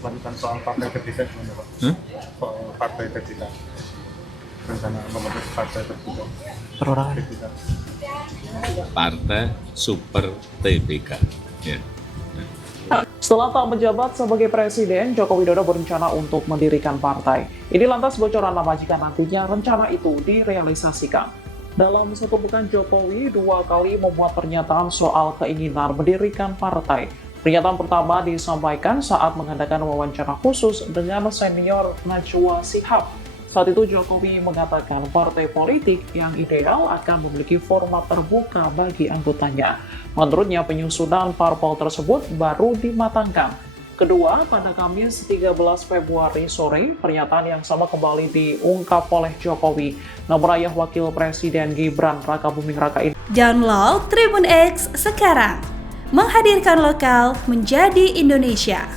lanjutan soal partai ketiga gimana Pak? Soal partai ketiga, rencana membentuk partai ketiga. Perorangan. Ketiga. Partai Super TBK. Ya. Setelah tak menjabat sebagai presiden, Joko Widodo berencana untuk mendirikan partai. Ini lantas bocoran nama jika nantinya rencana itu direalisasikan. Dalam satu pekan, Jokowi 2 kali membuat pernyataan soal keinginan mendirikan partai. Pernyataan pertama disampaikan saat mengadakan wawancara khusus dengan senior Najwa Shihab. Saat itu Jokowi mengatakan partai politik yang ideal akan memiliki format terbuka bagi anggotanya. Menurutnya penyusunan parpol tersebut baru dimatangkan. Kedua, pada Kamis 13 Februari sore, pernyataan yang sama kembali diungkap oleh Jokowi. Namun ayah Wakil Presiden Gibran Rakabuming Raka ini Download Tribun X sekarang, menghadirkan lokal menjadi Indonesia.